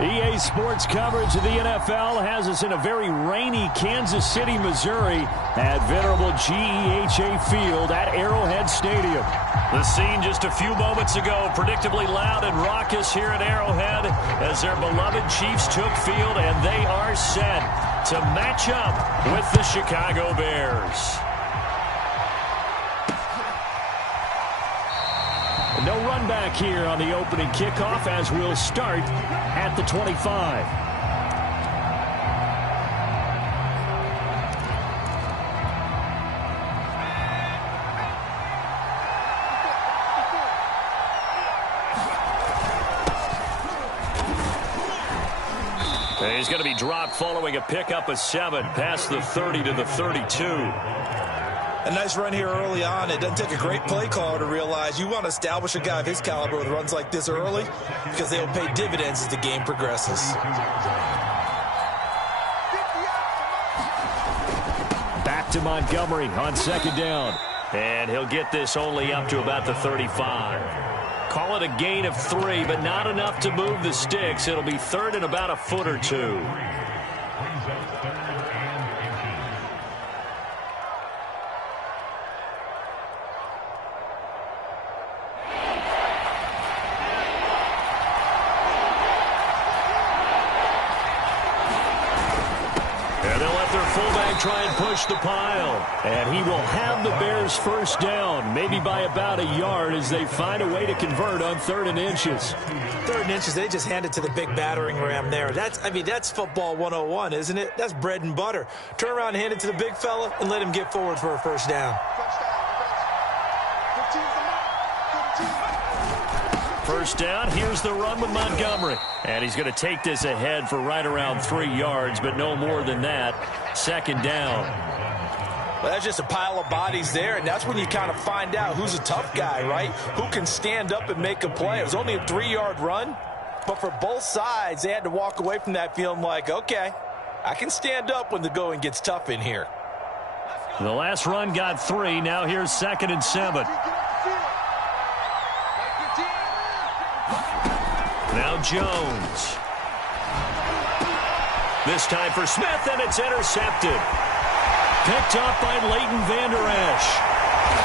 EA Sports coverage of the NFL has us in a very rainy Kansas City, Missouri at venerable GEHA Field at Arrowhead Stadium. The scene just a few moments ago, predictably loud and raucous here at Arrowhead as their beloved Chiefs took field, and they are set to match up with the Chicago Bears. No run back here on the opening kickoff as we'll start at the 25. He's going to be dropped following a pickup of 7 past the 30 to the 32. A nice run here early on. It doesn't take a great play caller to realize you want to establish a guy of his caliber with runs like this early because they will pay dividends as the game progresses. Back to Montgomery on second down. And he'll get this only up to about the 35. Call it a gain of 3, but not enough to move the sticks. It'll be third and about a foot or 2. Try and push the pile. And he will have the Bears first down, maybe by about a yard as they find a way to convert on 3rd and inches. 3rd and inches, they just hand it to the big battering ram there. That's football 101, isn't it? That's bread and butter. Turn around and hand it to the big fella and let him get forward for a first down. First down, here's the run with Montgomery. And he's going to take this ahead for right around 3 yards, but no more than that. 2nd down. Well, that's just a pile of bodies there, and that's when you kind of find out who's a tough guy, right? Who can stand up and make a play. It was only a 3-yard run, but for both sides, they had to walk away from that feeling like, okay, I can stand up when the going gets tough in here. The last run got 3. Now here's 2nd and 7. Now Jones. This time for Smith, and it's intercepted. Picked up by Leighton Vander Esch.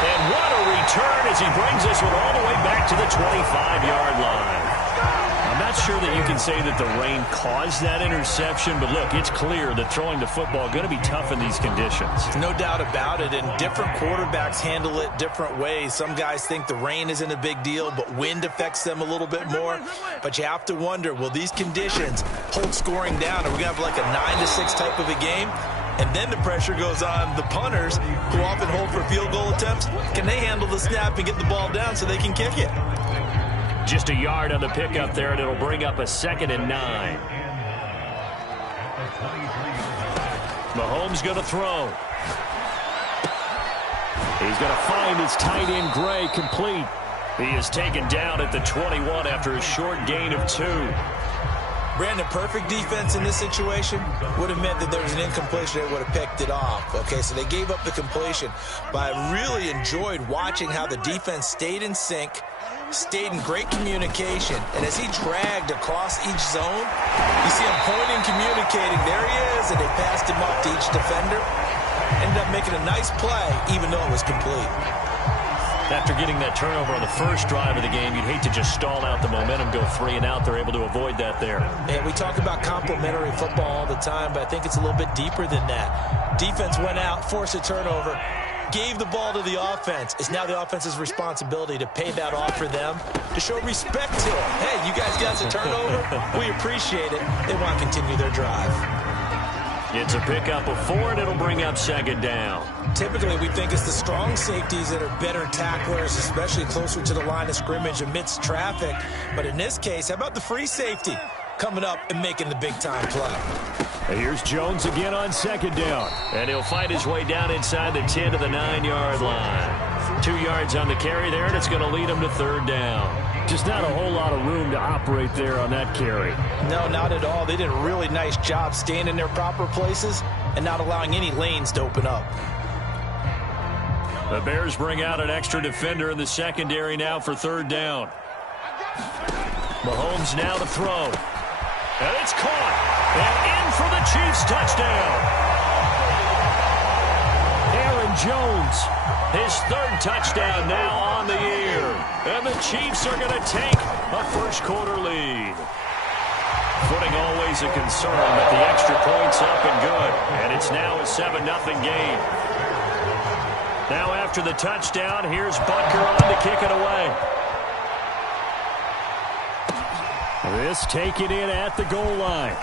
And what a return as he brings this one all the way back to the 25-yard line. I'm not sure that you can say that the rain caused that interception, but look, it's clear that throwing the football is going to be tough in these conditions. No doubt about it, and different quarterbacks handle it different ways. Some guys think the rain isn't a big deal, but wind affects them a little bit more. But you have to wonder, will these conditions hold scoring down? Are we going to have like a 9-6 type of a game? And then the pressure goes on the punters, who often hold for field goal attempts. Can they handle the snap and get the ball down so they can kick it? Just a yard on the pickup there, and it'll bring up a 2nd and 9. Mahomes going to throw. He's going to find his tight end, Gray, complete. He is taken down at the 21 after a short gain of 2. Brandon, perfect defense in this situation would have meant that there was an incompletion that would have picked it off. Okay, so they gave up the completion. But I really enjoyed watching how the defense stayed in sync, stayed in great communication, and as he dragged across each zone, you see him pointing, communicating. There he is, and they passed him off to each defender. Ended up making a nice play, even though it was complete. After getting that turnover on the first drive of the game, you'd hate to just stall out the momentum, go 3 and out. They're able to avoid that there. And we talk about complementary football all the time, but I think it's a little bit deeper than that. Defense went out, forced a turnover, gave the ball to the offense. It's now the offense's responsibility to pay that off for them, to show respect to them. Hey, you guys got a turnover? We appreciate it. They want to continue their drive. It's a pickup of 4, and it'll bring up 2nd down. Typically, we think it's the strong safeties that are better tacklers, especially closer to the line of scrimmage amidst traffic. But in this case, how about the free safety coming up and making the big-time play? Here's Jones again on 2nd down. And he'll find his way down inside the 10 to the 9-yard line. 2 yards on the carry there, and it's going to lead him to 3rd down. Just not a whole lot of room to operate there on that carry. No, not at all. They did a really nice job staying in their proper places and not allowing any lanes to open up. The Bears bring out an extra defender in the secondary now for 3rd down. Mahomes now to throw. And it's caught. And in for the Chiefs touchdown. Aaron Jones, his third touchdown now on the year. And the Chiefs are going to take a first-quarter lead. Footing always a concern, but the extra point's up and good. And it's now a 7-0 game. Now after the touchdown, here's Butker on to kick it away. This taken in at the goal line.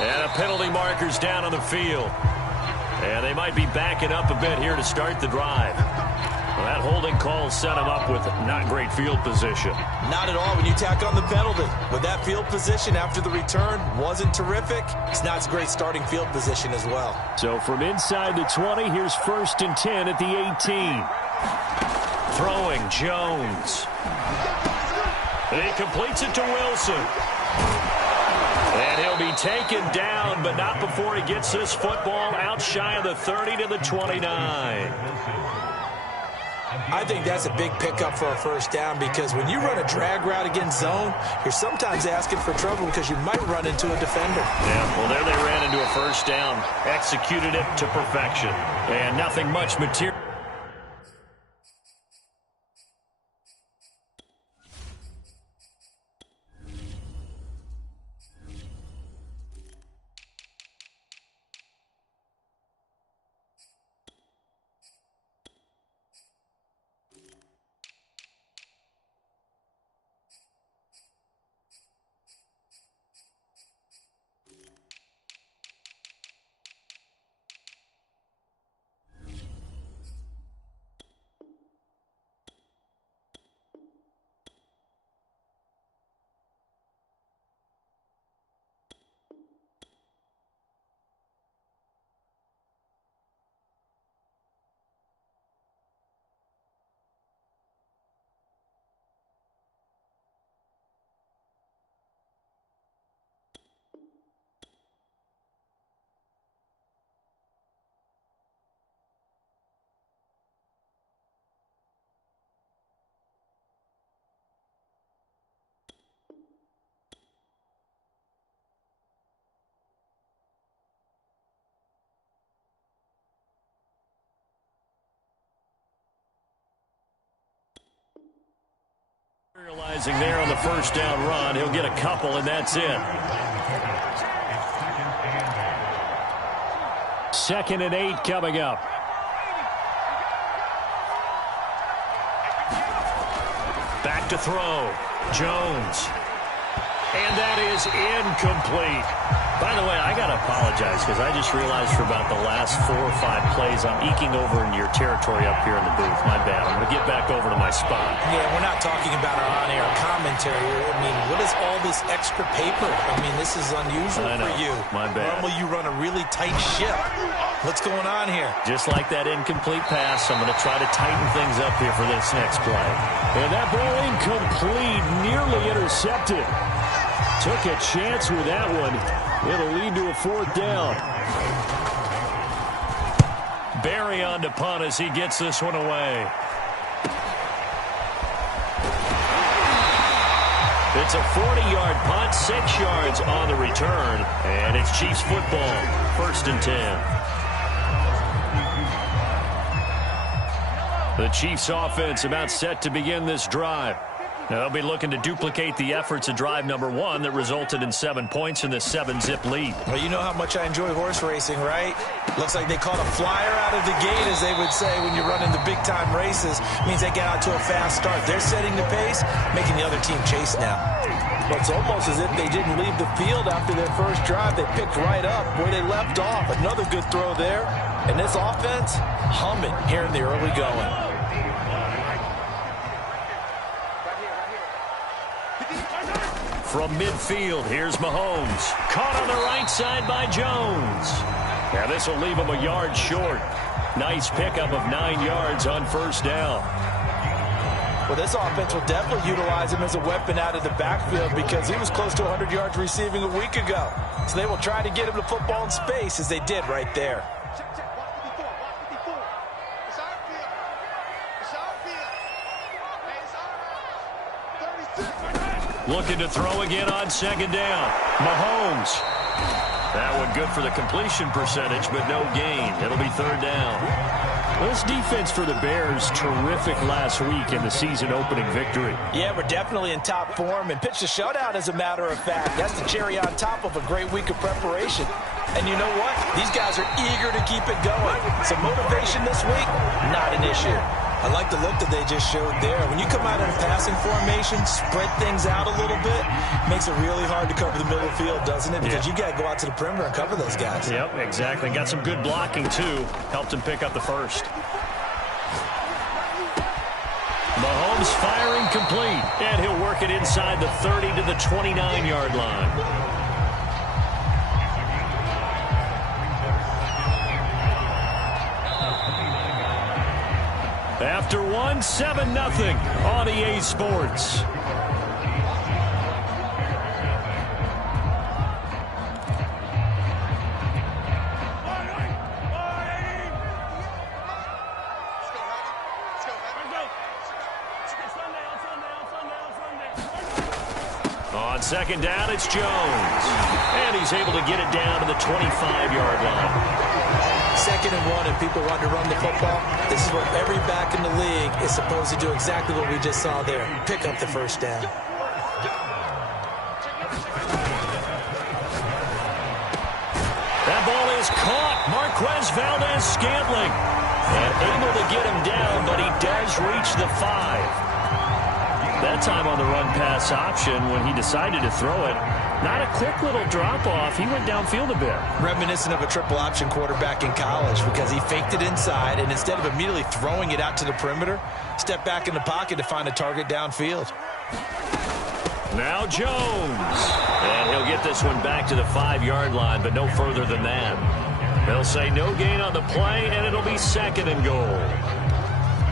And a penalty marker's down on the field. And they might be backing up a bit here to start the drive. Well, that holding call set him up with not great field position. Not at all when you tack on the penalty. With that field position after the return wasn't terrific. It's not a great starting field position as well. So from inside the 20, here's 1st and 10 at the 18. Throwing Jones. And he completes it to Wilson. And he'll be taken down, but not before he gets this football out shy of the 30 to the 29. I think that's a big pickup for a first down because when you run a drag route against zone, you're sometimes asking for trouble because you might run into a defender. Yeah, well, there they ran into a first down, executed it to perfection, and nothing much material. Realizing there on the first down run, he'll get a couple, and that's it. 2nd and 8 coming up. Back to throw. Jones. And that is incomplete. By the way, I got to apologize because I just realized for about the last 4 or 5 plays, I'm eking over into your territory up here in the booth. My bad. I'm going to get back over to my spot. Yeah, we're not talking about our on-air commentary. I mean, what is all this extra paper? I mean, this is unusual for you. My bad. Normally you run a really tight ship. What's going on here? Just like that incomplete pass, I'm going to try to tighten things up here for this next play. And that ball incomplete, nearly intercepted. Took a chance with that one. It'll lead to a 4th down. Barry on to punt as he gets this one away. It's a 40-yard punt, 6 yards on the return, and it's Chiefs football, 1st and 10. The Chiefs offense about set to begin this drive. They'll be looking to duplicate the efforts of drive number 1 that resulted in 7 points in this 7-zip lead. Well, you know how much I enjoy horse racing, right? Looks like they caught a flyer out of the gate, as they would say when you're running the big-time races. It means they get out to a fast start. They're setting the pace, making the other team chase now. Well, it's almost as if they didn't leave the field after their first drive. They picked right up where they left off. Another good throw there. And this offense, humming here in the early going. From midfield, here's Mahomes. Caught on the right side by Jones. Now this will leave him a yard short. Nice pickup of 9 yards on first down. Well, this offense will definitely utilize him as a weapon out of the backfield because he was close to 100 yards receiving a week ago. So they will try to get him the football in space as they did right there. Looking to throw again on second down. Mahomes. That one good for the completion percentage, but no gain. It'll be third down. Well, this defense for the Bears, terrific last week in the season-opening victory. Yeah, we're definitely in top form and pitched a shutout, as a matter of fact. That's the cherry on top of a great week of preparation. And you know what? These guys are eager to keep it going. Some motivation this week, not an issue. I like the look that they just showed there. When you come out in passing formation, spread things out a little bit, makes it really hard to cover the middle of the field, doesn't it? Because you got to go out to the perimeter and cover those guys. Yep, exactly. Got some good blocking, too. Helped him pick up the first. Mahomes firing complete. And he'll work it inside the 30 to the 29-yard line. After one, 7-0 on EA Sports. On second down, it's Jones. And he's able to get it down to the 25-yard line. 2nd and 1, and people want to run the football. This is what every back in the league is supposed to do, exactly what we just saw there. Pick up the first down. That ball is caught. Marquez Valdez-Scantling. And able to get him down, but he does reach the 5. That time on the run-pass option when he decided to throw it. Not a quick little drop-off. He went downfield a bit. Reminiscent of a triple-option quarterback in college because he faked it inside, and instead of immediately throwing it out to the perimeter, stepped back in the pocket to find a target downfield. Now Jones. And he'll get this one back to the 5-yard line, but no further than that. They'll say no gain on the play, and it'll be 2nd and goal.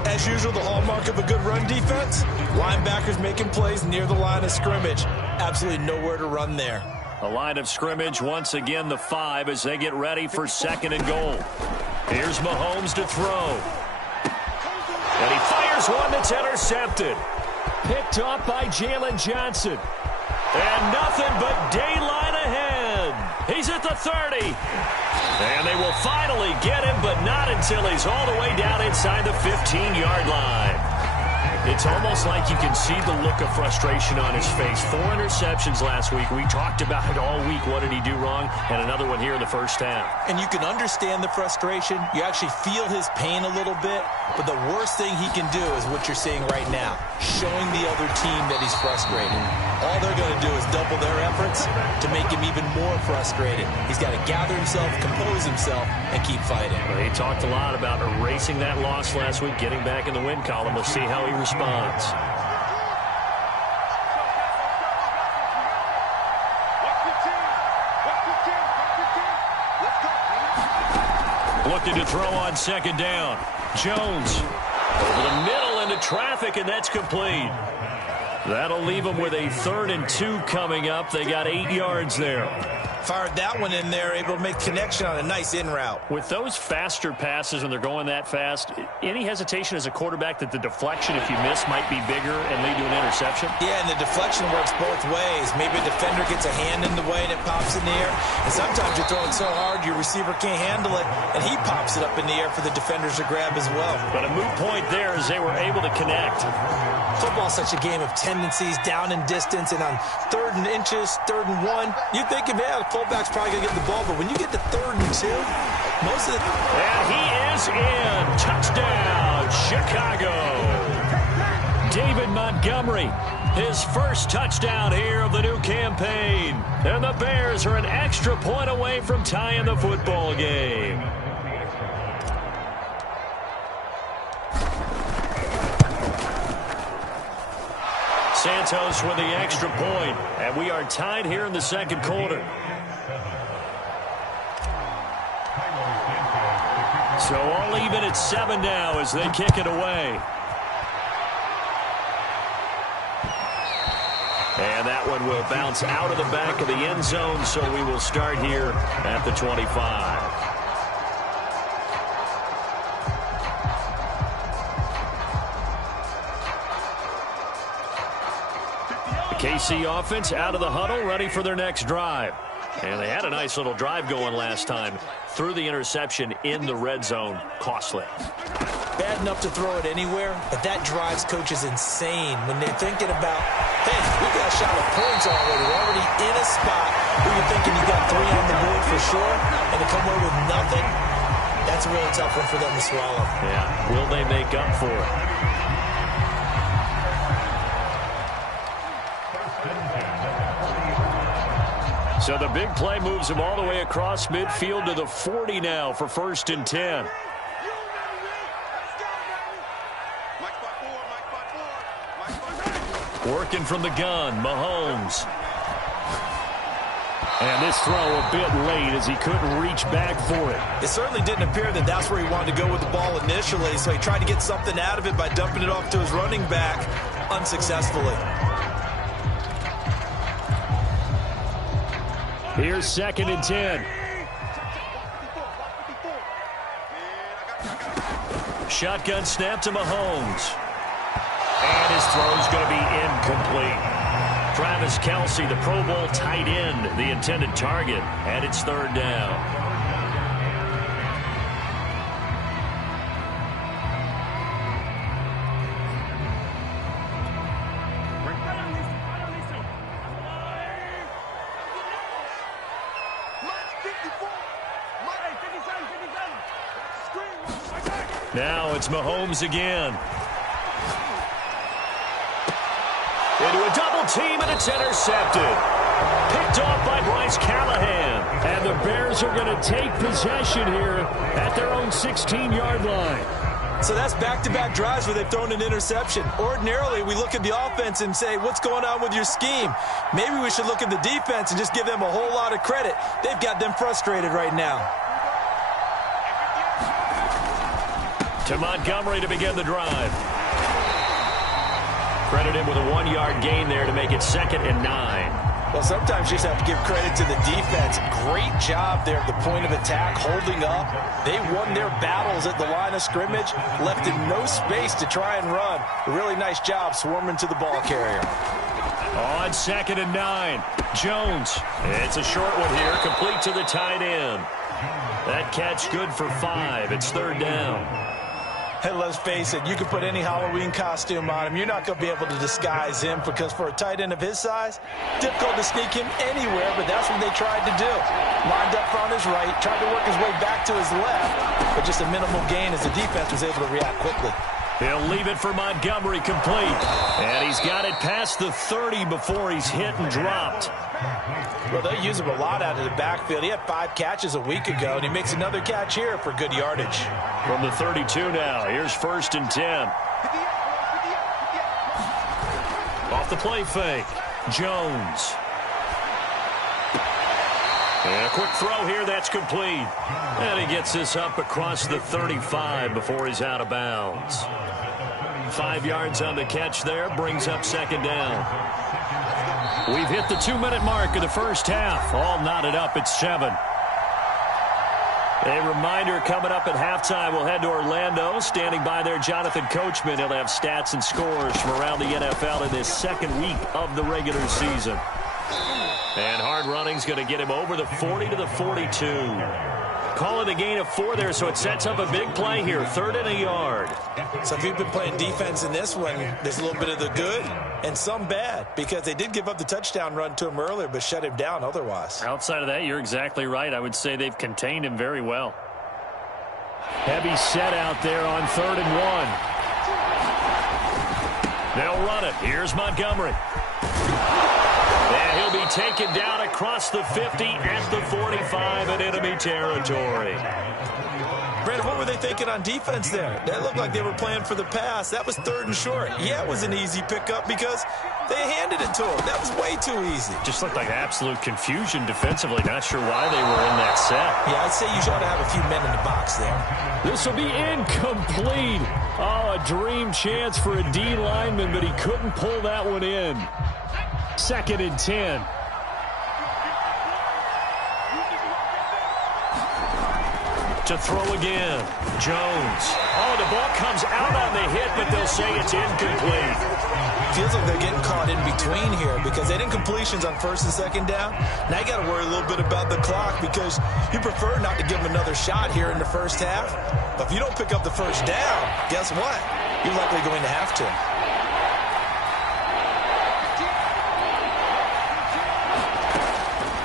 As usual, the hallmark of a good run defense, linebackers making plays near the line of scrimmage. Absolutely nowhere to run there. The line of scrimmage, once again, the 5 as they get ready for 2nd and goal. Here's Mahomes to throw. And he fires one that's intercepted. Picked up by Jalen Johnson. And nothing but daylight ahead. He's at the 30. And they will finally get him, but not until he's all the way down inside the 15-yard line. It's almost like you can see the look of frustration on his face. 4 interceptions last week. We talked about it all week. What did he do wrong? And another one here in the first half. And you can understand the frustration. You actually feel his pain a little bit. But the worst thing he can do is what you're seeing right now, showing the other team that he's frustrated. All they're going to do is double their efforts to make him even more frustrated. He's got to gather himself, compose himself, and keep fighting. Well, he talked a lot about erasing that loss last week, getting back in the win column. We'll see how he responds. Looking to throw on 2nd down. Jones over the middle into traffic, and that's complete. That'll leave them with a 3rd and 2 coming up. They got 8 yards there. Fired that one in there, able to make connection on a nice in route. With those faster passes when they're going that fast, any hesitation as a quarterback that the deflection, if you miss, might be bigger and lead to an interception? Yeah, and the deflection works both ways. Maybe a defender gets a hand in the way and it pops in the air. And sometimes you're throwing so hard your receiver can't handle it, and he pops it up in the air for the defenders to grab as well. But a moot point there as they were able to connect. Football's such a game of tendencies, down and distance, and on 3rd and inches, 3rd and 1, you think, yeah, the fullback's probably going to get the ball, but when you get to 3rd and 2, most of the... And he is in. Touchdown, Chicago. David Montgomery, his first touchdown here of the new campaign. And the Bears are an extra point away from tying the football game. Santos with the extra point, and we are tied here in the 2nd quarter. So all even at 7 now as they kick it away. And that one will bounce out of the back of the end zone, so we will start here at the 25. KC offense out of the huddle, ready for their next drive. And they had a nice little drive going last time. Threw the interception in the red zone. Costly. Bad enough to throw it anywhere, but that drives coaches insane when they're thinking about, hey, we got a shot at points already. We're already in a spot where you're thinking you got 3 on the board for sure, and to come away with nothing, that's a really tough one for them to swallow. Yeah, will they make up for it? So the big play moves him all the way across midfield to the 40 now for 1st and 10. Working from the gun, Mahomes. And this throw a bit late as he couldn't reach back for it. It certainly didn't appear that that's where he wanted to go with the ball initially, so he tried to get something out of it by dumping it off to his running back unsuccessfully. Here's 2nd and 10. Shotgun snap to Mahomes. And his throw's going to be incomplete. Travis Kelce, the Pro Bowl tight end, the intended target, and it's 3rd down. Now it's Mahomes again. Into a double team, and it's intercepted. Picked off by Bryce Callahan. And the Bears are going to take possession here at their own 16-yard line. So that's back-to-back drives where they've thrown an interception. Ordinarily, we look at the offense and say, what's going on with your scheme? Maybe we should look at the defense and just give them a whole lot of credit. They've got them frustrated right now. To Montgomery to begin the drive. Credit him with a 1-yard gain there to make it 2nd and 9. Well, sometimes you just have to give credit to the defense. Great job there at the point of attack, holding up. They won their battles at the line of scrimmage, left in no space to try and run. A really nice job swarming to the ball carrier. On 2nd and 9, Jones. It's a short one here, complete to the tight end. That catch good for 5. It's 3rd down. And let's face it, you can put any Halloween costume on him. You're not going to be able to disguise him because for a tight end of his size, difficult to sneak him anywhere, but that's what they tried to do. Lined up on his right, tried to work his way back to his left, but just a minimal gain as the defense was able to react quickly. He'll leave it for Montgomery complete. And he's got it past the 30 before he's hit and dropped. Well, they use him a lot out of the backfield. He had 5 catches a week ago, and he makes another catch here for good yardage. From the 32 now, here's 1st and 10. Off the play fake, Jones. And a quick throw here, that's complete. And he gets this up across the 35 before he's out of bounds. 5 yards on the catch there, brings up 2nd down. We've hit the 2-minute mark of the first half. All knotted up at 7. A reminder coming up at halftime, we'll head to Orlando. Standing by there, Jonathan Coachman. He'll have stats and scores from around the NFL in this 2nd week of the regular season. And hard running's going to get him over the 40 to the 42. Call it a gain of 4 there, so it sets up a big play here. 3rd and a yard. So if you've been playing defense in this one, there's a little bit of the good and some bad because they did give up the touchdown run to him earlier but shut him down otherwise. Outside of that, you're exactly right. I would say they've contained him very well. Heavy set out there on 3rd and 1. They'll run it. Here's Montgomery. And he'll be taken down across the 50 at the 45 in enemy territory. Brandon, what were they thinking on defense there? That looked like they were playing for the pass. That was 3rd and short. Yeah, it was an easy pickup because they handed it to him. That was way too easy. Just looked like absolute confusion defensively. Not sure why they were in that set. Yeah, I'd say you should have a few men in the box there. This will be incomplete. Oh, a dream chance for a D lineman, but he couldn't pull that one in. 2nd and 10. To throw again. Jones. Oh, the ball comes out on the hit, but they'll say it's incomplete. feels like they're getting caught in between here because they didn't completions on first and second down. Now you got to worry a little bit about the clock because you prefer not to give them another shot here in the first half. But if you don't pick up the first down, guess what? You're likely going to have to.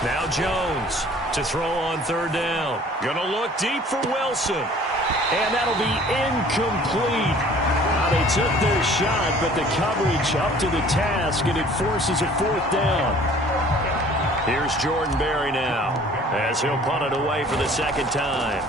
Now Jones to throw on third down. Gonna look deep for Wilson. And that'll be incomplete. They took their shot, but the coverage up to the task, and it forces a fourth down. Here's Jordan Berry now, as he'll punt it away for the second time.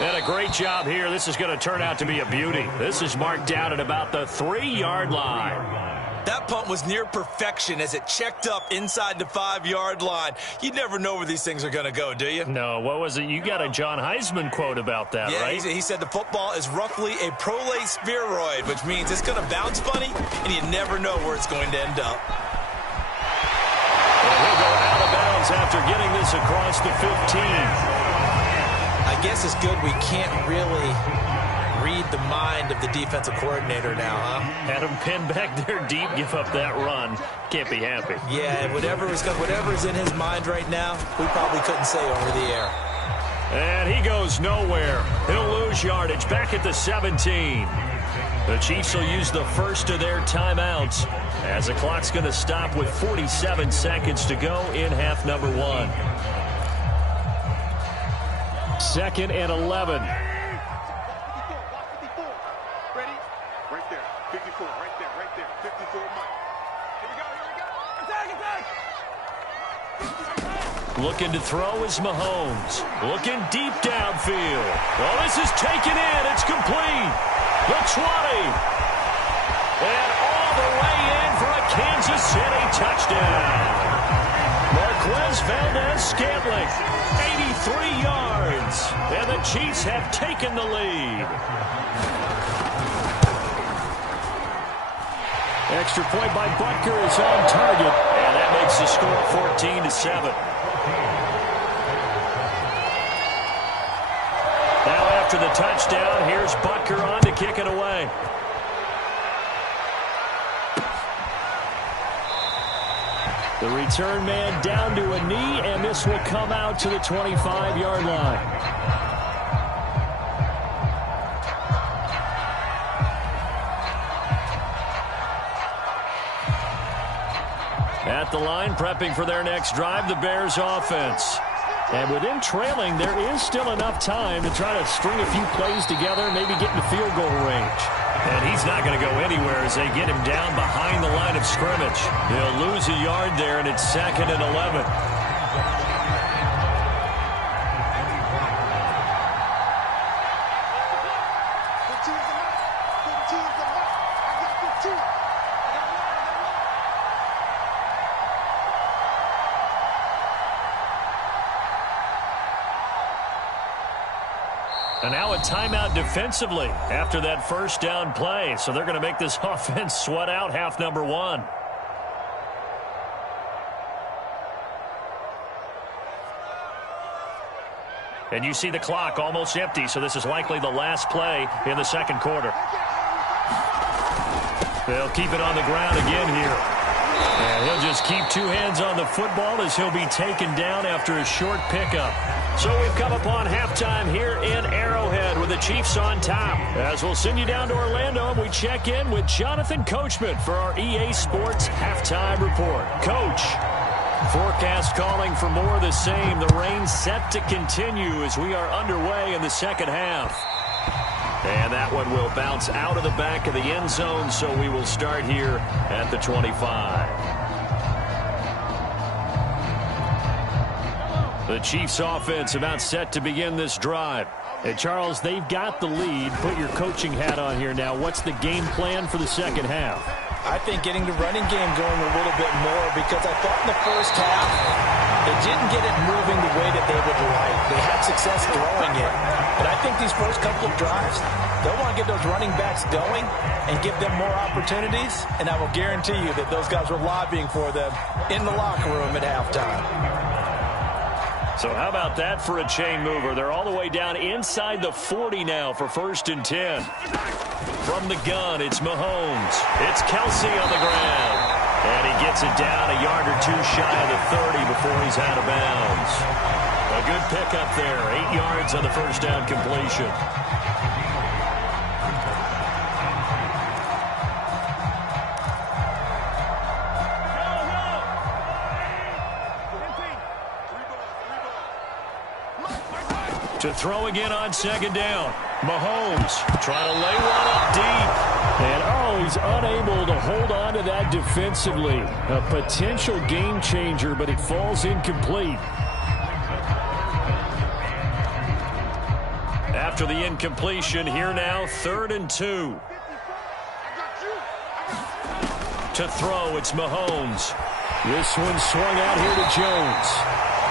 And a great job here. This is going to turn out to be a beauty. This is marked down at about the 3-yard line. That punt was near perfection as it checked up inside the 5-yard line. You never know where these things are going to go, do you? No, what was it? You got a John Heisman quote about that, right? Yeah, he said the football is roughly a prolate spheroid, which means it's going to bounce funny, and you never know where it's going to end up. And he'll go out of bounds after getting this across the 15. I guess it's good we can't really read the mind of the defensive coordinator now, huh? Had him pinned back there deep, give up that run. Can't be happy. Yeah, whatever's in his mind right now, we probably couldn't say over the air. And he goes nowhere. He'll lose yardage back at the 17. The Chiefs will use the first of their timeouts as the clock's going to stop with 47 seconds to go in half number 1. 2nd and 11. Looking to throw is Mahomes. Looking deep downfield. Well, this is taken in. It's complete. The 20. And all the way in for a Kansas City touchdown. Marquez Valdez-Scantling, 83 yards. And the Chiefs have taken the lead. Extra point by Butker is on target. And that makes the score 14-7. Now after the touchdown, here's Butker on to kick it away. The return man down to a knee, and this will come out to the 25-yard line. At the line, prepping for their next drive, the Bears offense. And with them trailing, there is still enough time to try to string a few plays together, maybe get in the field goal range. And he's not going to go anywhere as they get him down behind the line of scrimmage. He'll lose a yard there, and it's 2nd and 11. And now a timeout defensively after that first down play. So they're going to make this offense sweat out half number 1. And you see the clock almost empty, so this is likely the last play in the second quarter. They'll keep it on the ground again here. And he'll just keep two hands on the football as he'll be taken down after a short pickup. So we've come upon halftime here in Arrowhead with the Chiefs on top. As we'll send you down to Orlando, and we check in with Jonathan Coachman for our EA Sports Halftime Report. Coach, forecast calling for more of the same. The rain set to continue as we are underway in the second half. And that one will bounce out of the back of the end zone, so we will start here at the 25. The Chiefs offense about set to begin this drive. And Charles, they've got the lead. Put your coaching hat on here now. What's the game plan for the second half? I think getting the running game going a little bit more, because I thought in the first half they didn't get it moving the way that they would like. They had success throwing it. But I think these first couple of drives, they'll want to get those running backs going and give them more opportunities. And I will guarantee you that those guys were lobbying for them in the locker room at halftime. So how about that for a chain mover? They're all the way down inside the 40 now for 1st and 10. From the gun, it's Mahomes. It's Kelsey on the ground. And he gets it down a yard or two shy of the 30 before he's out of bounds. A good pickup there. 8 yards on the first down completion. To throw again on 2nd down. Mahomes trying to lay one up deep. And, he's unable to hold on to that defensively. A potential game changer, but it falls incomplete. After the incompletion, here now, 3rd and 2. To throw, it's Mahomes. This one swung out here to Jones.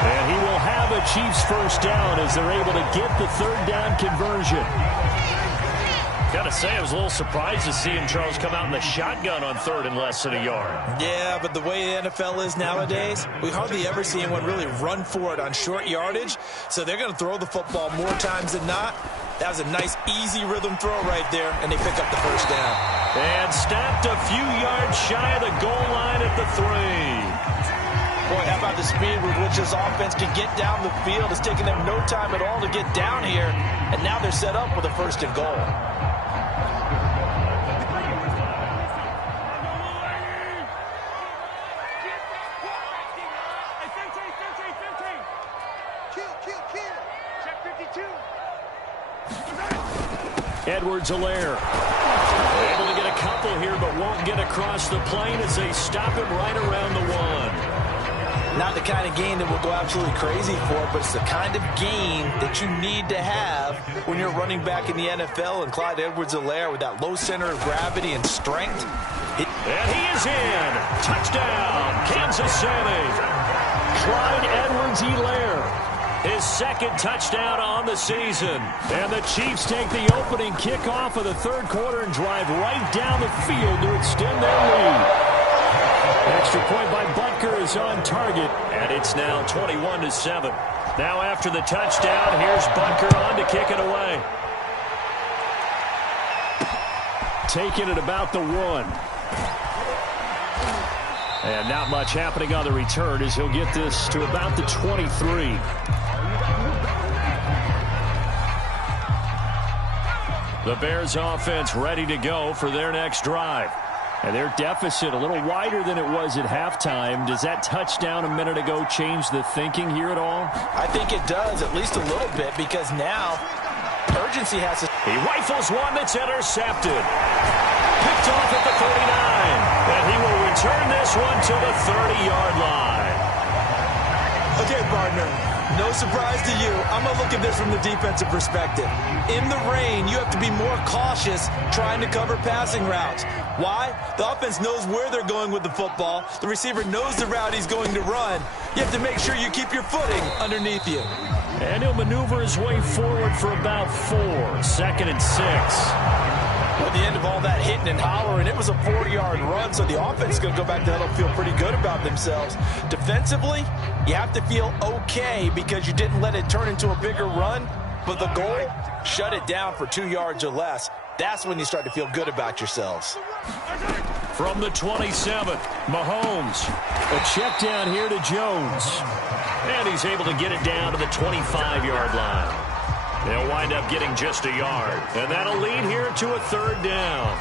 And he will have a Chiefs first down as they're able to get the 3rd down conversion. Got to say, I was a little surprised to see him, Charles, come out in the shotgun on 3rd and less than a yard. Yeah, but the way the NFL is nowadays, we hardly ever see anyone really run for it on short yardage. So they're going to throw the football more times than not. That was a nice, easy rhythm throw right there, and they pick up the first down. And snapped a few yards shy of the goal line at the 3. Boy, how about the speed with which this offense can get down the field? It's taking them no time at all to get down here, and now they're set up with a 1st and goal. Edwards-Helaire able to get a couple here, but won't get across the plane as they stop him right around the 1. Not the kind of game that we'll go absolutely crazy for, but it's the kind of game that you need to have when you're running back in the NFL. And Clyde Edwards-Helaire with that low center of gravity and strength. And he is in. Touchdown, Kansas City. Clyde Edwards-Helaire. His 2nd touchdown on the season. And the Chiefs take the opening kickoff of the 3rd quarter and drive right down the field to extend their lead. Extra point by Butker is on target, and it's now 21-7. Now after the touchdown, here's Butker on to kick it away. Taking it about the 1. And not much happening on the return as he'll get this to about the 23. The Bears offense ready to go for their next drive. And their deficit a little wider than it was at halftime. Does that touchdown a minute ago change the thinking here at all? I think it does, at least a little bit, because now urgency has to... He rifles one that's intercepted. Picked off at the 39. And he will return this one to the 30-yard line. Okay, partner. No surprise to you. I'm going to look at this from the defensive perspective. In the rain, you have to be more cautious trying to cover passing routes. Why? The offense knows where they're going with the football. The receiver knows the route he's going to run. You have to make sure you keep your footing underneath you. And he'll maneuver his way forward for about 4. 2nd and 6. At the end of all that hitting and hollering, it was a 4-yard run, so the offense is going to go back to huddle and feel pretty good about themselves. Defensively, you have to feel okay because you didn't let it turn into a bigger run, but the goal, shut it down for 2 yards or less. That's when you start to feel good about yourselves. From the 27, Mahomes. A check down here to Jones. And he's able to get it down to the 25-yard line. They'll wind up getting just a yard. And that'll lead here to a 3rd down.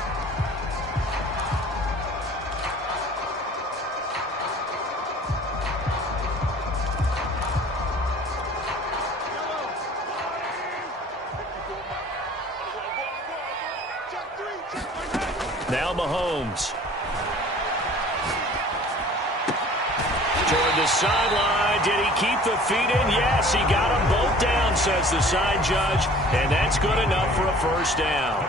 Now Mahomes. Toward the sideline. Did he keep the feet in? Yes, he got them both down, says the side judge. And that's good enough for a first down.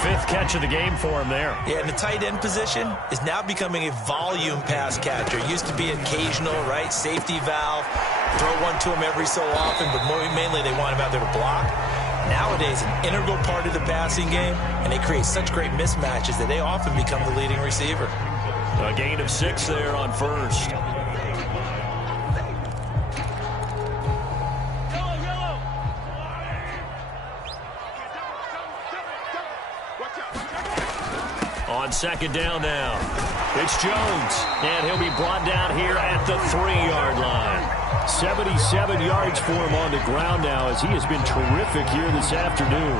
5th catch of the game for him there. Yeah, and the tight end position is now becoming a volume pass catcher. Used to be occasional, right? Safety valve. Throw one to him every so often, but mainly they want him out there to block. Nowadays, an integral part of the passing game, and they create such great mismatches that they often become the leading receiver. A gain of 6 there on 1st. On second down now, it's Jones, and he'll be brought down here at the 3-yard line. 77 yards for him on the ground now as he has been terrific here this afternoon.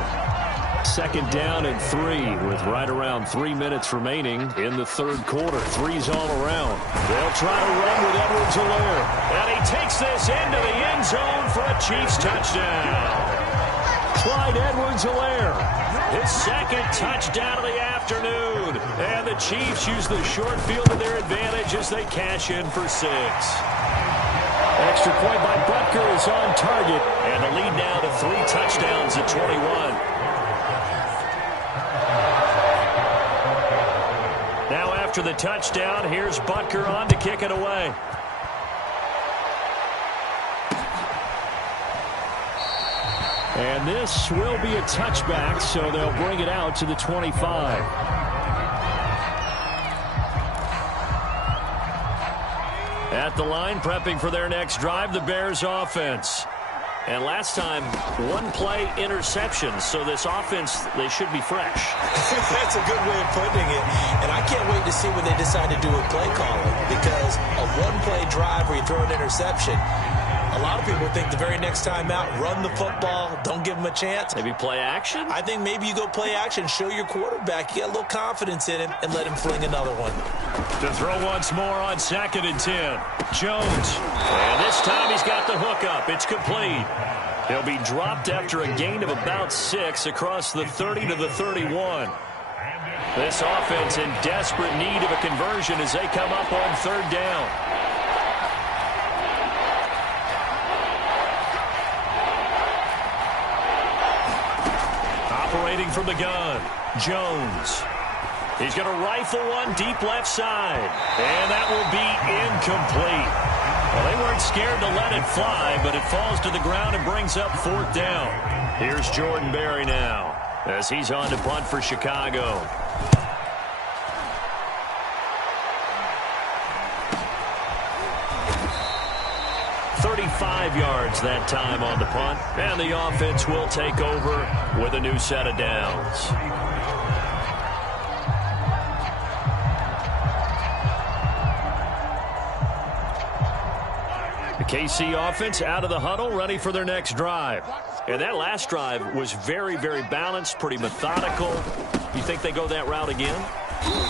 Second down and 3 with right around 3 minutes remaining in the third quarter. 3's all around. They'll try to run with Edwards-Helaire. And he takes this into the end zone for a Chiefs touchdown. Clyde Edwards-Helaire, his second touchdown of the afternoon. And the Chiefs use the short field to their advantage as they cash in for 6. Extra point by Butker is on target. And the lead now to 3 touchdowns at 21. Now after the touchdown, here's Butker on to kick it away. And this will be a touchback, so they'll bring it out to the 25. At the line, prepping for their next drive, the Bears offense. And last time, 1-play interception. So this offense, they should be fresh. That's a good way of putting it. And I can't wait to see what they decide to do with play calling. Because a 1-play drive where you throw an interception, a lot of people think the very next time out, run the football, don't give them a chance. Maybe play action? I think maybe you go play action, show your quarterback you got a little confidence in him, and let him fling another one. To throw once more on 2nd and 10. Jones. And this time he's got the hook up. It's complete. He'll be dropped after a gain of about 6 across the 30 to the 31. This offense in desperate need of a conversion as they come up on 3rd down. Operating from the gun, Jones. He's going to rifle one deep left side. And that will be incomplete. Well, they weren't scared to let it fly, but it falls to the ground and brings up 4th down. Here's Jordan Berry now as he's on to punt for Chicago. .35 yards that time on the punt, and the offense will take over with a new set of downs. The KC offense out of the huddle, ready for their next drive. And that last drive was very, very balanced, pretty methodical. You think they go that route again?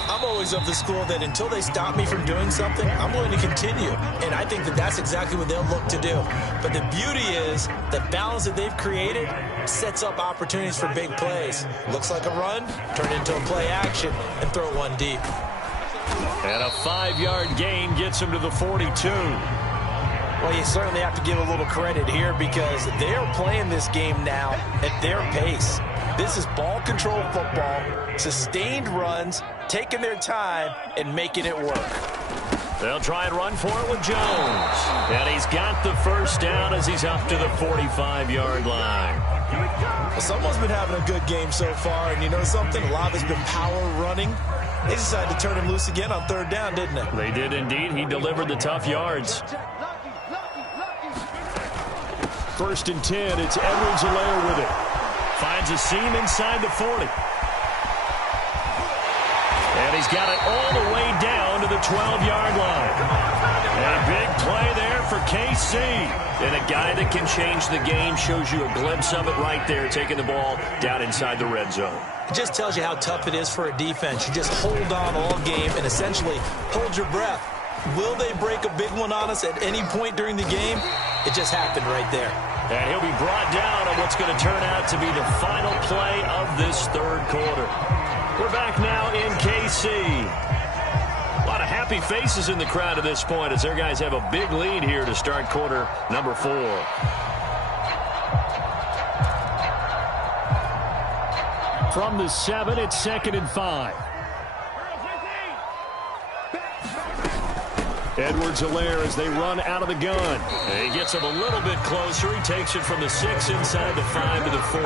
I'm always of the school that until they stop me from doing something, I'm going to continue. And I think that that's exactly what they'll look to do. But the beauty is the balance that they've created sets up opportunities for big plays. Looks like a run, turn it into a play action, and throw one deep. And a 5-yard gain gets him to the 42. Well, you certainly have to give a little credit here because they are playing this game now at their pace. This is ball control football, sustained runs, taking their time, and making it work. They'll try and run for it with Jones. And he's got the first down as he's up to the 45-yard line. Well, someone's been having a good game so far, and you know something? A lot of it's been power running. They decided to turn him loose again on 3rd down, didn't they? They did indeed. He delivered the tough yards. 1st and 10. It's Edwards-Helaire with it. Finds a seam inside the 40. And he's got it all the way down to the 12-yard line. A big play there for KC. And a guy that can change the game, shows you a glimpse of it right there, taking the ball down inside the red zone. It just tells you how tough it is for a defense. You just hold on all game and essentially hold your breath. Will they break a big one on us at any point during the game? It just happened right there. And he'll be brought down on what's going to turn out to be the final play of this 3rd quarter. We're back now in KC. A lot of happy faces in the crowd at this point as their guys have a big lead here to start quarter number 4. From the 7, it's 2nd and 5. Edwards-Helaire as they run out of the gun. And he gets him a little bit closer. He takes it from the 6 inside the 5 to the 4.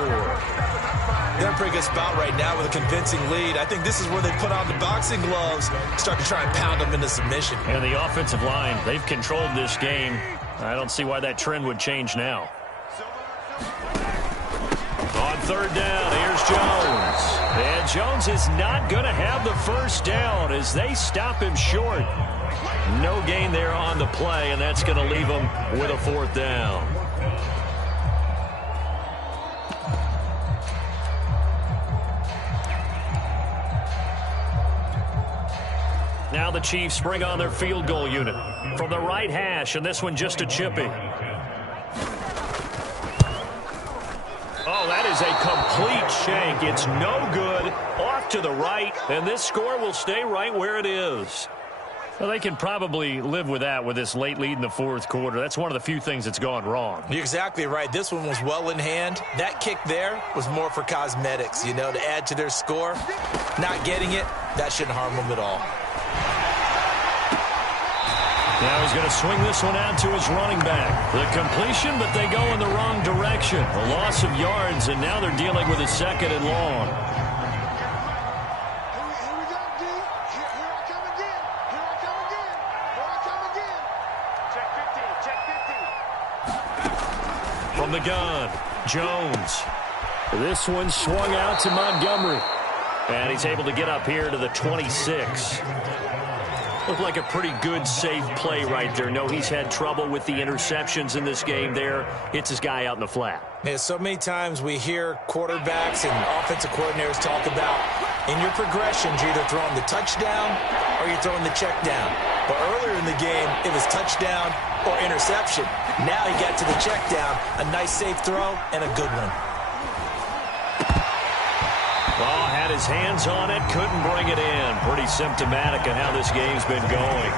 They're in a pretty good spot right now with a convincing lead. I think this is where they put on the boxing gloves, start to try and pound them into submission. And the offensive line, they've controlled this game. I don't see why that trend would change now. On 3rd down, here's Jones. And Jones is not going to have the first down as they stop him short. No gain there on the play, and that's going to leave him with a 4th down. Now the Chiefs bring on their field goal unit from the right hash, and this one just a chippy. Oh, that is a complete shank. It's no good. Off to the right, and this score will stay right where it is. Well, they can probably live with that with this late lead in the 4th quarter. That's one of the few things that's gone wrong. You're exactly right. This one was well in hand. That kick there was more for cosmetics, you know, to add to their score. Not getting it, that shouldn't harm them at all. Now he's going to swing this one out to his running back. The completion, but they go in the wrong direction. A loss of yards, and now they're dealing with a 2nd and long. Here we go, D. Here I come again. Here I come again. Here I come again. Check 15. Check 15. From the gun, Jones. This one swung out to Montgomery. And he's able to get up here to the 26. Looked like a pretty good, safe play right there. No, he's had trouble with the interceptions in this game there. It's his guy out in the flat. Man, so many times we hear quarterbacks and offensive coordinators talk about in your progressions, you're either throwing the touchdown or you're throwing the check down. But earlier in the game, it was touchdown or interception. Now he got to the check down, a nice safe throw and a good one. Oh, had his hands on it, couldn't bring it in. Pretty symptomatic of how this game's been going.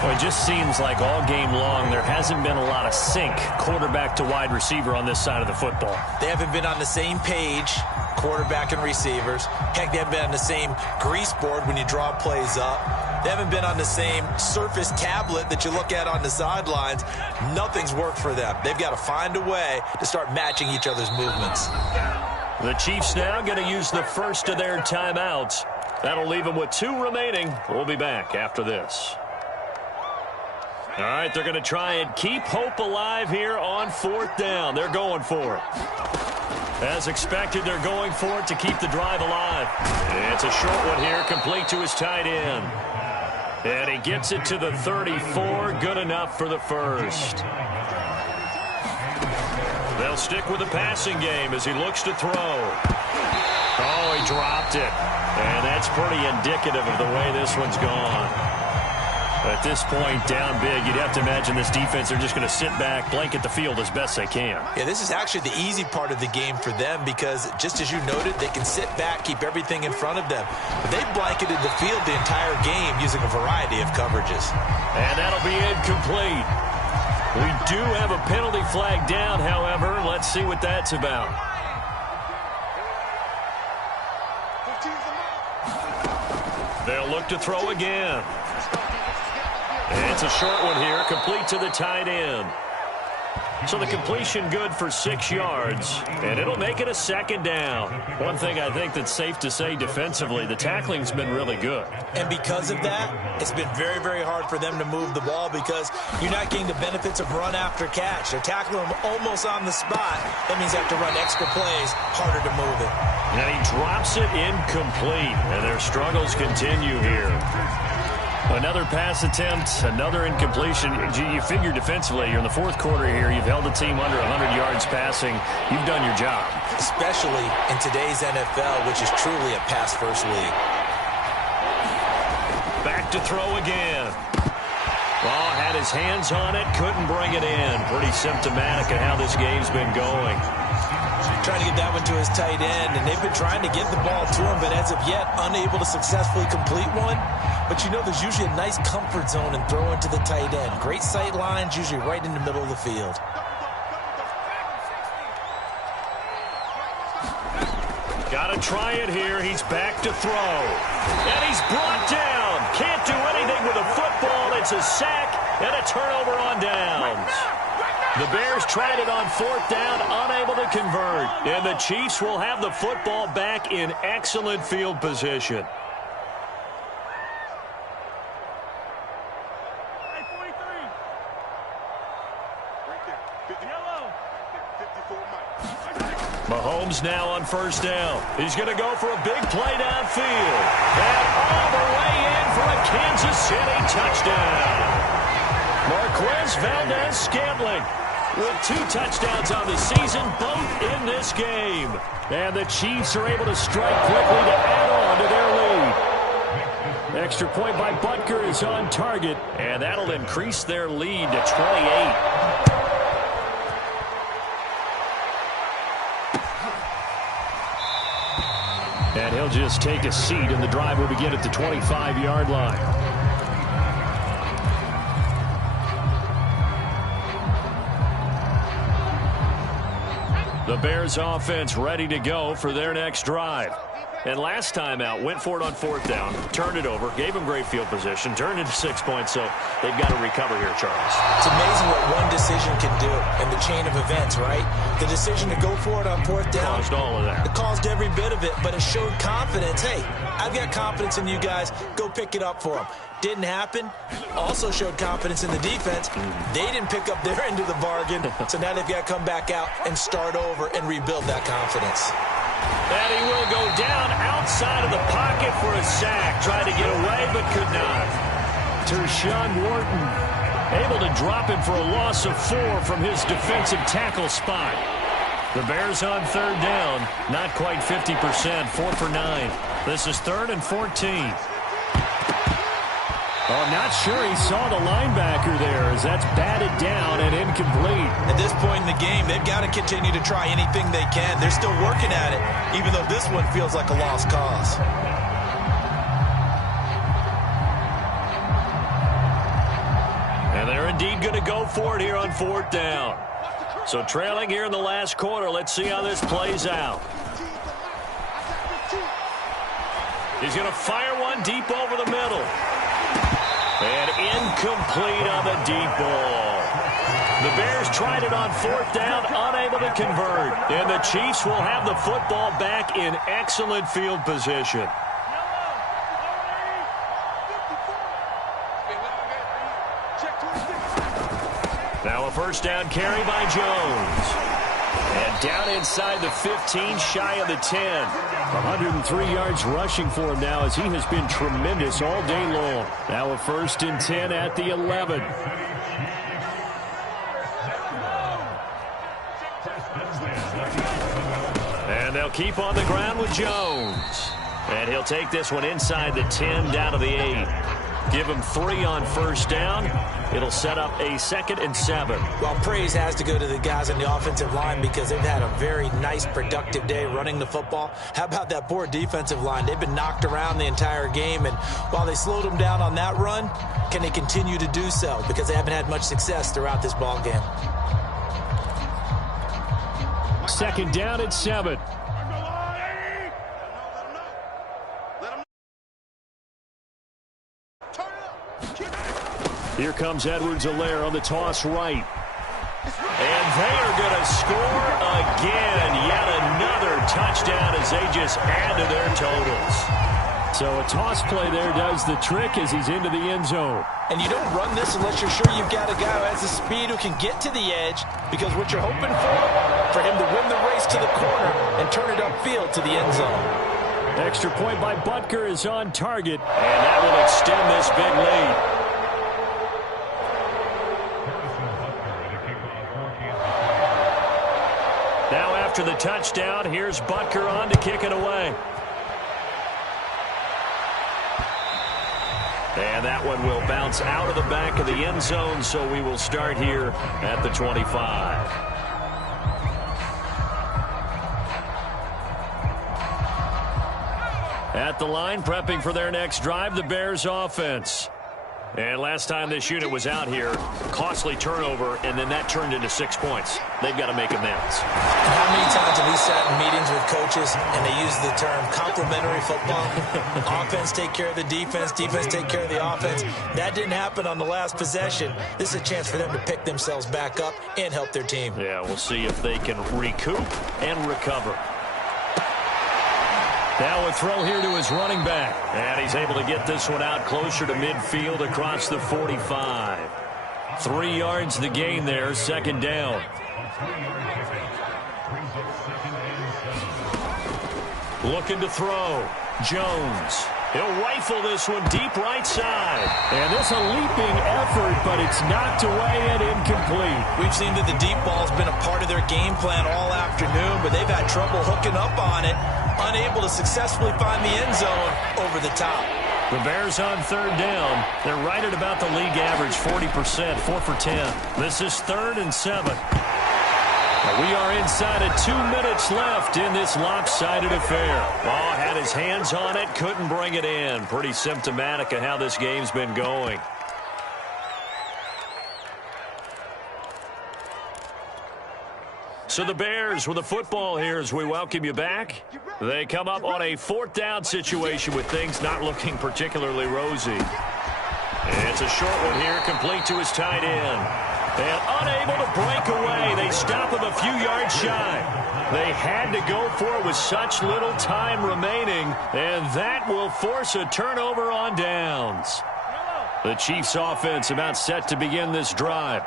Well, it just seems like all game long there hasn't been a lot of sync quarterback to wide receiver on this side of the football. They haven't been on the same page, quarterback and receivers. Heck, they haven't been on the same grease board when you draw plays up. They haven't been on the same surface tablet that you look at on the sidelines. Nothing's worked for them. They've got to find a way to start matching each other's movements. The Chiefs now going to use the first of their timeouts. That'll leave them with 2 remaining. We'll be back after this. All right, they're going to try and keep hope alive here on 4th down. They're going for it. As expected, they're going for it to keep the drive alive. It's a short one here, complete to his tight end. And he gets it to the 34, good enough for the first. They'll stick with the passing game as he looks to throw. Oh, he dropped it. And that's pretty indicative of the way this one's gone. At this point, down big, you'd have to imagine this defense, they're just going to sit back, blanket the field as best they can. Yeah, this is actually the easy part of the game for them because, just as you noted, they can sit back, keep everything in front of them. But they blanketed the field the entire game using a variety of coverages. And that'll be incomplete. We do have a penalty flag down, however. Let's see what that's about. They'll look to throw again. It's a short one here, complete to the tight end. So the completion good for 6 yards, and it'll make it a 2nd down. One thing I think that's safe to say defensively, the tackling's been really good. And because of that, it's been very, very hard for them to move the ball because you're not getting the benefits of run after catch. They're tackling them almost on the spot. That means they have to run extra plays, harder to move it. And he drops it incomplete, and their struggles continue here. Another pass attempt, another incompletion. You figure defensively, you're in the 4th quarter here. You've held the team under 100 yards passing. You've done your job. Especially in today's NFL, which is truly a pass-first league. Back to throw again. Well, had his hands on it, couldn't bring it in. Pretty symptomatic of how this game's been going. Trying to get that one to his tight end, and they've been trying to get the ball to him, but as of yet, unable to successfully complete one. But you know there's usually a nice comfort zone in throwing to the tight end. Great sight lines, usually right in the middle of the field. Got to try it here. He's back to throw. And he's brought down. Can't do anything with a football. It's a sack and a turnover on downs. The Bears tried it on 4th down, unable to convert. And the Chiefs will have the football back in excellent field position. Mahomes now on first down. He's going to go for a big play downfield. And all the way in for a Kansas City touchdown. Marquez Valdez-Scantling with 2 touchdowns on the season, both in this game. And the Chiefs are able to strike quickly to add on to their lead. Extra point by Butker is on target, and that'll increase their lead to 28. And he'll just take a seat, and the drive will begin at the 25-yard line. The Bears offense ready to go for their next drive. And last time out, went for it on 4th down, turned it over, gave them great field position, turned into 6 points, so they've got to recover here, Charles. It's amazing what one decision can do in the chain of events, right? The decision to go for it on 4th down. Caused all of that. It caused every bit of it, but it showed confidence. Hey, I've got confidence in you guys. Go pick it up for them. Didn't happen. Also showed confidence in the defense. They didn't pick up their end of the bargain, so now they've got to come back out and start over and rebuild that confidence. And he will go down outside of the pocket for a sack. Tried to get away, but could not. Tershawn Wharton able to drop him for a loss of 4 from his defensive tackle spot. The Bears on 3rd down. Not quite 50%. 4 for 9. This is 3rd and 14. Oh, not sure he saw the linebacker there as that's batted down and incomplete. At this point in the game, they've got to continue to try anything they can. They're still working at it, even though this one feels like a lost cause. And they're indeed going to go for it here on 4th down. So trailing here in the last quarter, let's see how this plays out. He's going to fire one deep over the middle. And incomplete on the deep ball. The Bears tried it on 4th down, unable to convert. And the Chiefs will have the football back in excellent field position. Now a first down carry by Jones. And down inside the 15, shy of the 10. 103 yards rushing for him now as he has been tremendous all day long. Now a 1st and 10 at the 11. And they'll keep on the ground with Jones. And he'll take this one inside the 10 down to the 8. Give him 3 on first down. It'll set up a 2nd and 7. Well, praise has to go to the guys on the offensive line because they've had a very nice, productive day running the football. How about that poor defensive line? They've been knocked around the entire game, and while they slowed them down on that run, can they continue to do so? Because they haven't had much success throughout this ball game. 2nd down at 7. Here comes Edwards-Helaire on the toss right. And they are going to score again. Yet another touchdown as they just add to their totals. So a toss play there does the trick as he's into the end zone. And you don't run this unless you're sure you've got a guy who has the speed who can get to the edge, because what you're hoping for him to win the race to the corner and turn it upfield to the end zone. Extra point by Butker is on target, and that will extend this big lead. Now after the touchdown, here's Butker on to kick it away. And that one will bounce out of the back of the end zone, so we will start here at the 25. At the line, prepping for their next drive, the Bears offense. And last time this unit was out here, costly turnover, and then that turned into 6 points. They've got to make amends. And how many times have we sat in meetings with coaches and they use the term complementary football? Offense take care of the defense, defense take care of the offense. That didn't happen on the last possession. This is a chance for them to pick themselves back up and help their team. Yeah, we'll see if they can recoup and recover. Now a throw here to his running back. And he's able to get this one out closer to midfield across the 45. 3 yards the gain there, 2nd down. Looking to throw. Jones. He'll rifle this one deep right side. And this a leaping effort, but it's knocked away and incomplete. We've seen that the deep ball's been a part of their game plan all afternoon, but they've had trouble hooking up on it, unable to successfully find the end zone over the top. The Bears on third down. They're right at about the league average, 40%, 4 for 10. This is 3rd and 7. We are inside of 2 minutes left in this lopsided affair. Ball had his hands on it, couldn't bring it in. Pretty symptomatic of how this game's been going. So the Bears with the football here as we welcome you back. They come up on a 4th down situation with things not looking particularly rosy. It's a short one here, complete to his tight end. And unable to break away. They stop him a few yards shy. They had to go for it with such little time remaining, and that will force a turnover on downs. The Chiefs offense about set to begin this drive.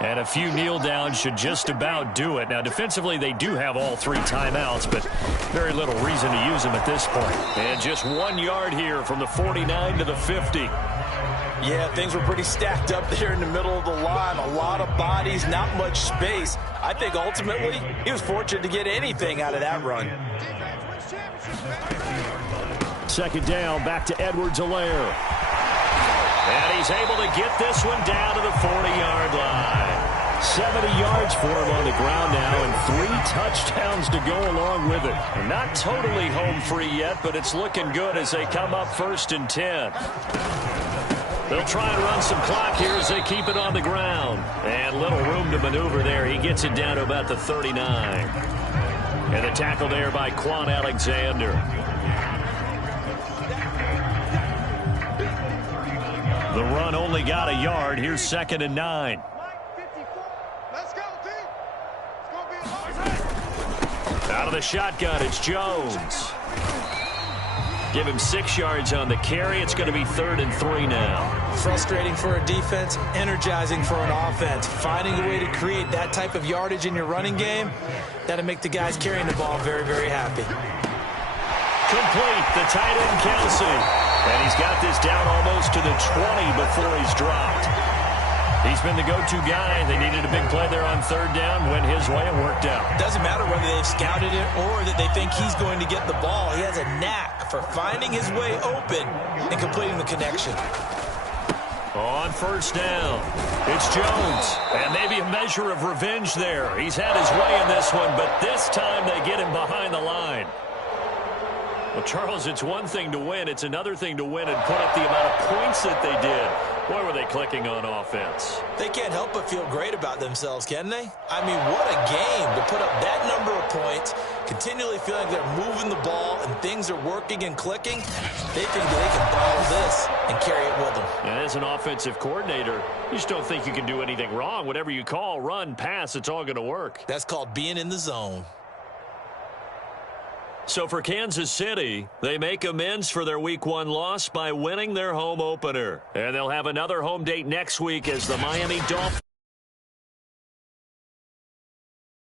And a few kneel downs should just about do it. Now, defensively, they do have all 3 timeouts, but very little reason to use them at this point. And just 1 yard here from the 49 to the 50. Yeah, things were pretty stacked up there in the middle of the line. A lot of bodies, not much space. I think ultimately he was fortunate to get anything out of that run. 2nd down, back to Edwards-Helaire. And he's able to get this one down to the 40-yard line. 70 yards for him on the ground now, and 3 touchdowns to go along with it. Not totally home free yet, but it's looking good as they come up 1st and 10. They'll try and run some clock here as they keep it on the ground. And little room to maneuver there. He gets it down to about the 39. And the tackle there by Quan Alexander. The run only got a yard. Here's 2nd and 9. Let's go, team. It's gonna be a Out of the shotgun, it's Jones. Give him 6 yards on the carry. It's going to be 3rd and 3 now. Frustrating for a defense, energizing for an offense. Finding a way to create that type of yardage in your running game, that'll make the guys carrying the ball very, very happy. Complete, the tight end Kelsey. And he's got this down almost to the 20 before he's dropped. He's been the go-to guy. They needed a big play there on 3rd down. Went his way, it worked out. Doesn't matter whether they've scouted it or that they think he's going to get the ball. He has a knack for finding his way open and completing the connection. On 1st down, it's Jones. And maybe a measure of revenge there. He's had his way in this one, but this time they get him behind the line. Well, Charles, it's one thing to win. It's another thing to win and put up the amount of points that they did. Boy, were they clicking on offense. They can't help but feel great about themselves, can they? I mean, what a game to put up that number of points, continually feeling like they're moving the ball and things are working and clicking. They think that they can bottle this and carry it with them. And as an offensive coordinator, you just don't think you can do anything wrong. Whatever you call, run, pass, it's all going to work. That's called being in the zone. So for Kansas City, they make amends for their Week 1 loss by winning their home opener. And they'll have another home date next week as the Miami Dolphins.